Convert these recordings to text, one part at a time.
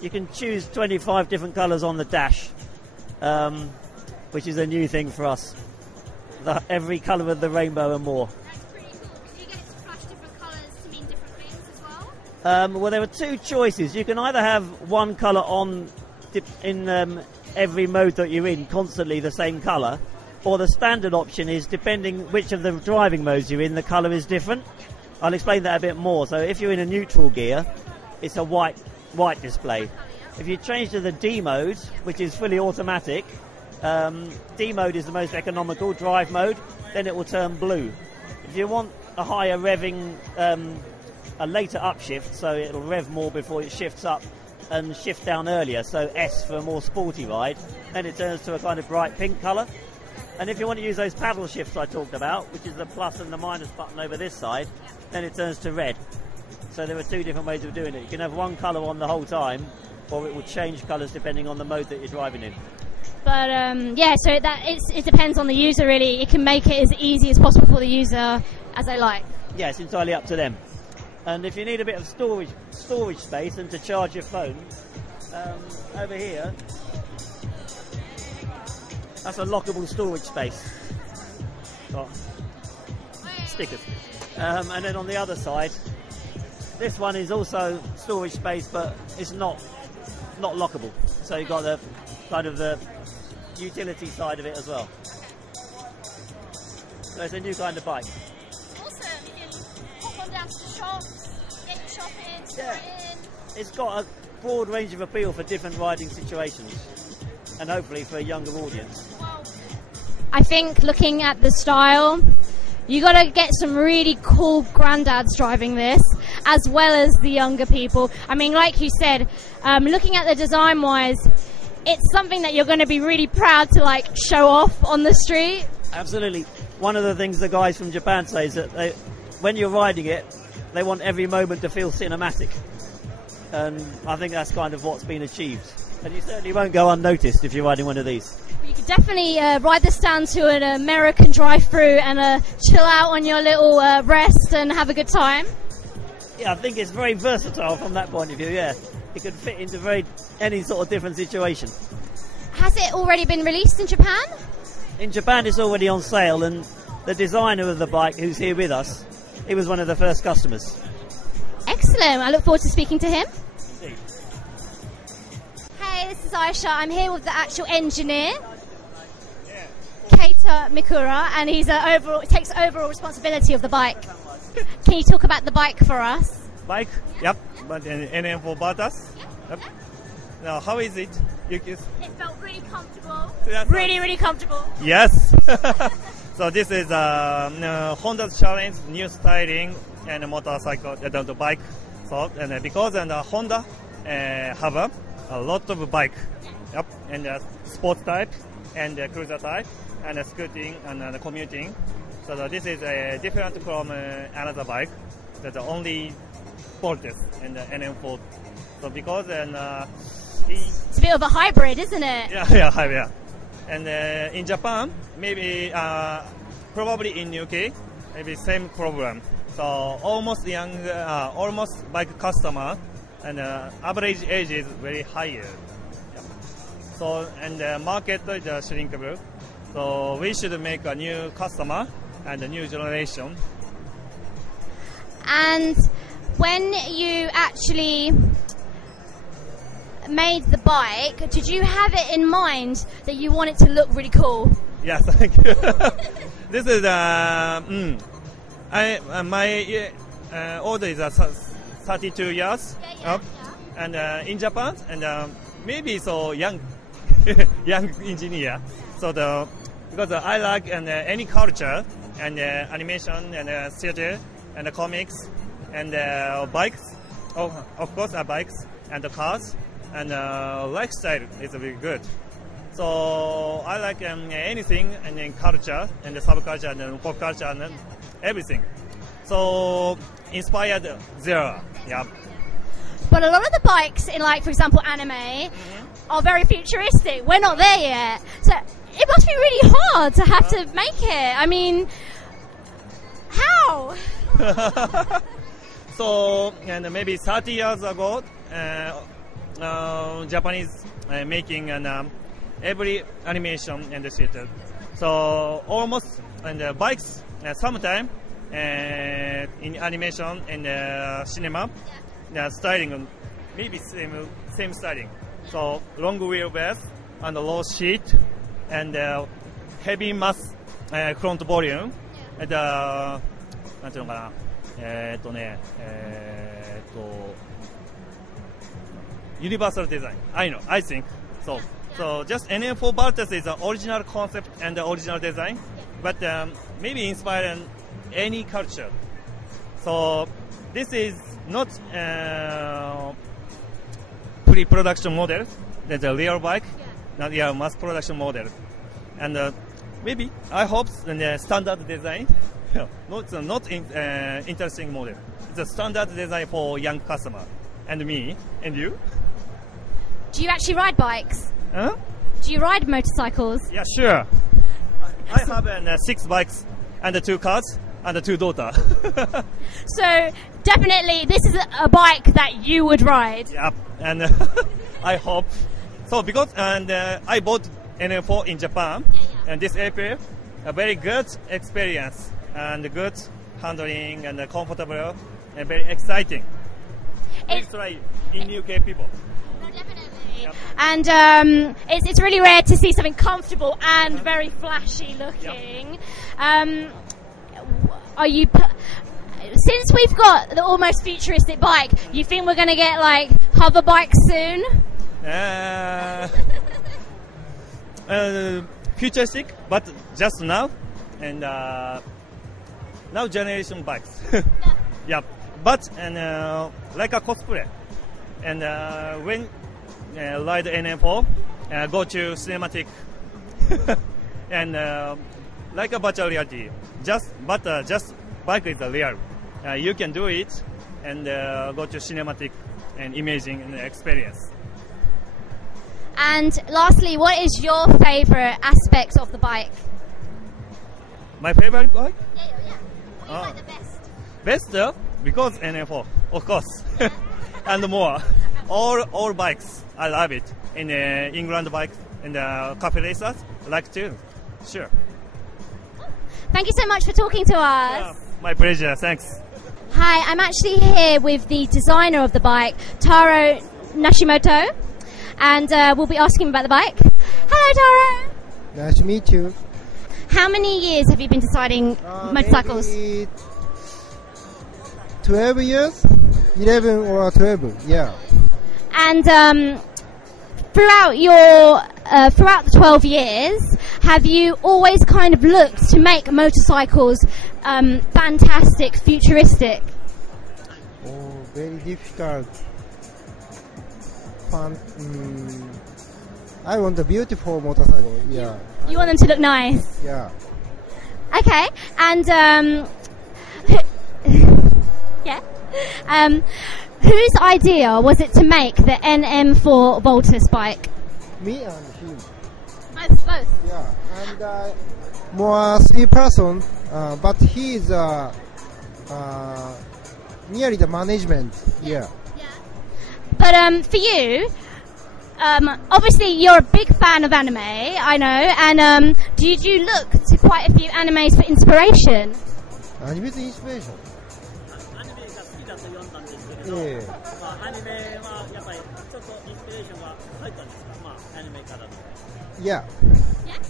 You can choose 25 different colours on the dash, which is a new thing for us. Every colour of the rainbow and more. That's pretty cool. Do you get it to flash different colours to mean different things as well? Well, there are two choices. You can either have one colour on in every mode that you're in, constantly the same colour, or the standard option is, depending which of the driving modes you're in, the colour is different. I'll explain that a bit more. So if you're in a neutral gear, it's a white display. If you change to the D mode, which is fully automatic, D mode is the most economical drive mode, then it will turn blue. If you want a higher revving, a later upshift, so it'll rev more before it shifts up and shift down earlier, so S for a more sporty ride, then it turns to a kind of bright pink colour. And if you want to use those paddle shifts I talked about, which is the plus and the minus button over this side, then it turns to red. So there are two different ways of doing it. You can have one colour on the whole time, or it will change colours depending on the mode that you're driving in. But yeah, so it depends on the user really. It can make it as easy as possible for the user as they like. Yeah, it's entirely up to them. And if you need a bit of storage space and to charge your phone, over here, that's a lockable storage space. Oh, stickers. And then on the other side, this one is also storage space, but it's not lockable. So you've got the kind of the utility side of it as well. So it's a new kind of bike. Awesome. You can hop on down to the shops, get your shopping, store it in. It's got a broad range of appeal for different riding situations, and hopefully for a younger audience. I think looking at the style, you got to get some really cool granddads driving this, as well as the younger people. I mean, like you said, looking at the design-wise, it's something that you're going to be really proud to like show off on the street. Absolutely. One of the things the guys from Japan say is that when you're riding it, they want every moment to feel cinematic. And I think that's kind of what's been achieved. And you certainly won't go unnoticed if you're riding one of these. You could definitely ride this down to an American drive-through and chill out on your little rest and have a good time. Yeah, I think it's very versatile from that point of view, yeah. It could fit into any sort of different situation. Has it already been released in Japan? In Japan it's already on sale, and the designer of the bike, who's here with us, he was one of the first customers. Excellent, I look forward to speaking to him. Indeed. Hey, this is Aisha. I'm here with the actual engineer, Keita Mikura, and he takes overall responsibility of the bike. Can you talk about the bike for us? Bike? Yep. But NM4 Vultus? Yep. Now, how is it? It felt really comfortable. Yes. Really comfortable. Yes. So this is Honda's challenge, new styling and motorcycle, the bike. So and because Honda have a lot of bike, yep, and sport type and cruiser type and scooting and commuting. So this is different from another bike. That's the only Vultus and the NM4. So because it's a bit of a hybrid, isn't it? Yeah. And in Japan, maybe probably in UK, maybe same problem. So almost young, almost bike customer, and average age is very higher. Yeah. So and the market is shrinkable. So we should make a new customer and a new generation. And when you actually made the bike, did you have it in mind that you want it to look really cool? Yes, thank you. This is my order is 32 years up, and in Japan, and maybe so young engineer. So because I like any culture and animation and theater and comics and bikes, of course bikes and cars. And lifestyle is very good. So I like anything and in culture and the subculture and pop culture and everything. So inspired there, yeah. But a lot of the bikes in, like, for example, anime are very futuristic. We're not there yet. So it must be really hard to have to make it. I mean, how? So, and maybe 30 years ago, Japanese making and every animation and the theater. So almost and bikes sometime in animation and cinema, styling maybe same styling. So long wheelbase and low seat and heavy mass front volume and なんていうのかなuniversal design. I think so. So just NM4 Vultus is the original concept and the original design, but maybe inspired any culture. So this is not pre-production model. That's a real bike, not mass production model. And maybe I hope the standard design. Not interesting model. It's a standard design for young customer. And me and you. Do you actually ride bikes? Huh? Do you ride motorcycles? Yeah, sure. I have 6 bikes and 2 cars and 2 daughters. So definitely this is a bike that you would ride. Yeah, and I hope. So because I bought NM4 in Japan, and this April, a very good experience and good handling and comfortable and very exciting. Let's try in UK people. Definitely. Yep. And it's really rare to see something comfortable and very flashy looking. Yep. Are you? Since we've got the almost futuristic bike, you think we're going to get like hover bikes soon? Futuristic, but just now, and now generation bikes. Yeah, but like a cosplay, and when ride NM4, go to cinematic, and like a virtual reality. Just bike is a real. You can do it and go to cinematic and imaging and experience. And lastly, what is your favorite aspect of the bike? My favorite bike? Yeah. What do you like the best? Best because NM4, of course, and more. All bikes, I love it. In England bikes and cafe racers, like too. Sure. Thank you so much for talking to us. Yeah, my pleasure. Thanks. Hi, I'm actually here with the designer of the bike, Taro Nashimoto, and we'll be asking him about the bike. Hello, Taro. Nice to meet you. How many years have you been designing motorcycles? Maybe 12 years? 11 or 12, yeah. And throughout the 12 years, have you always kind of looked to make motorcycles fantastic, futuristic? Oh, very difficult. I want a beautiful motorcycle, yeah. You want them to look nice? Yeah. Okay, and yeah. Whose idea was it to make the NM4 Vultus bike? Me and him. Both. Yeah, and more 3 person, but he is nearly the management. Yeah. But for you, obviously you're a big fan of anime, I know, and did you look to quite a few animes for inspiration? Anime is inspiration. Yeah. Yeah.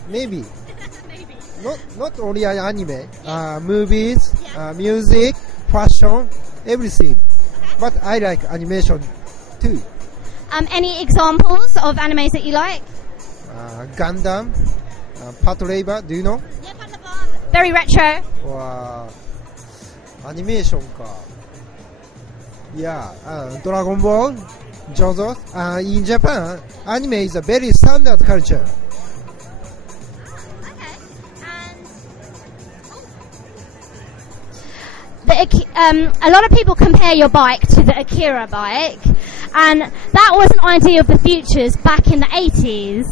Maybe. Maybe. Not only anime, movies, music, fashion, everything. But I like animation too. Any examples of animes that you like? Gundam, Patrol, do you know? Yeah, very retro. Or animation ka. Yeah, Dragon Ball, JoJo. In Japan, anime is a very standard culture. A lot of people compare your bike to the Akira bike, and that was an idea of the futures back in the 80s.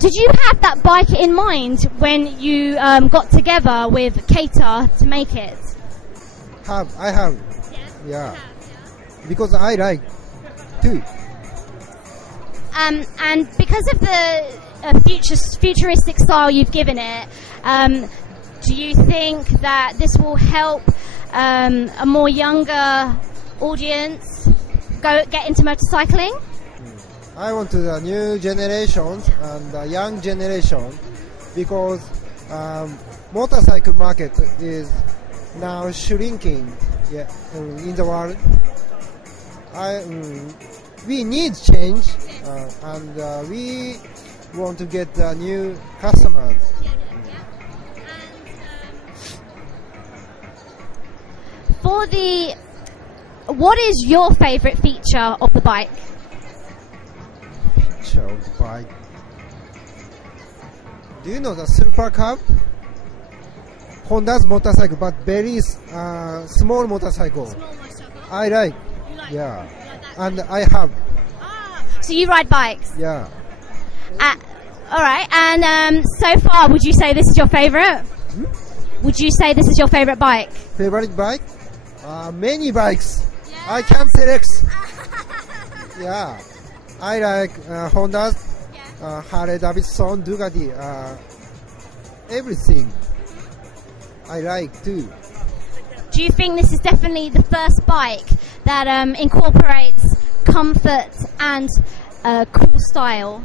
Did you have that bike in mind when you got together with Keita to make it? I have. Yeah. Because I like too. And because of the futuristic style you've given it, do you think that this will help a more younger audience get into motorcycling? I want to the new generations and the young generation because motorcycle market is now shrinking in the world. We need change and we want to get new customers. What is your favorite feature of the bike? Feature of the bike. Do you know the Super Cub? Honda's motorcycle, but very small motorcycle. I like. Yeah. And I have. So you ride bikes? Yeah. All right. And so far, would you say this is your favorite? Would you say this is your favorite bike? Favorite bike? Many bikes. I can select. Yeah. I like Honda's, Harley Davidson, Ducati, everything. I like too. Do you think this is definitely the first bike that incorporates comfort and cool style?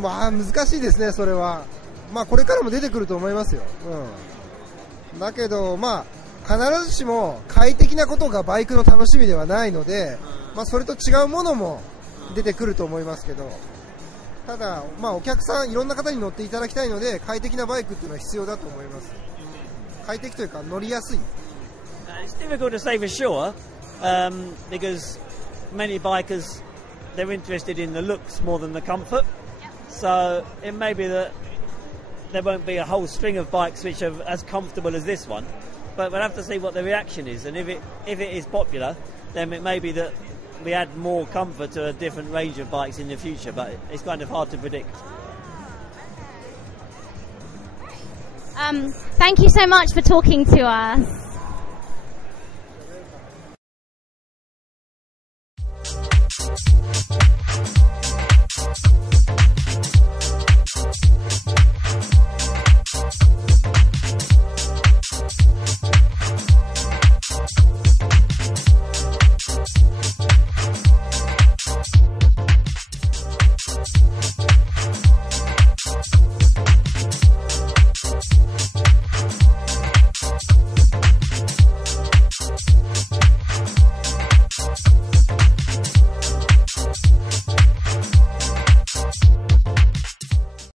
まあ難しいですね、それは。まあこれからも出てくると思いますよ。だけどまあ必ずしも快適なことがバイクの楽しみではないので、まあそれと違うものも出てくると思いますけど。ただ、まあ、お客さんいろんな方に乗っていただきたいので快適なバイクっていうのは必要だと思います。快適というか乗りやすい。It's difficult to say for sure because many bikers they're interested in the looks more than the comfort. So it may be that there won't be a whole string of bikes which are as comfortable as this one, but we'll have to see what the reaction is, and if it is popular, then it may be that we add more comfort to a different range of bikes in the future, but it's kind of hard to predict. Thank you so much for talking to us.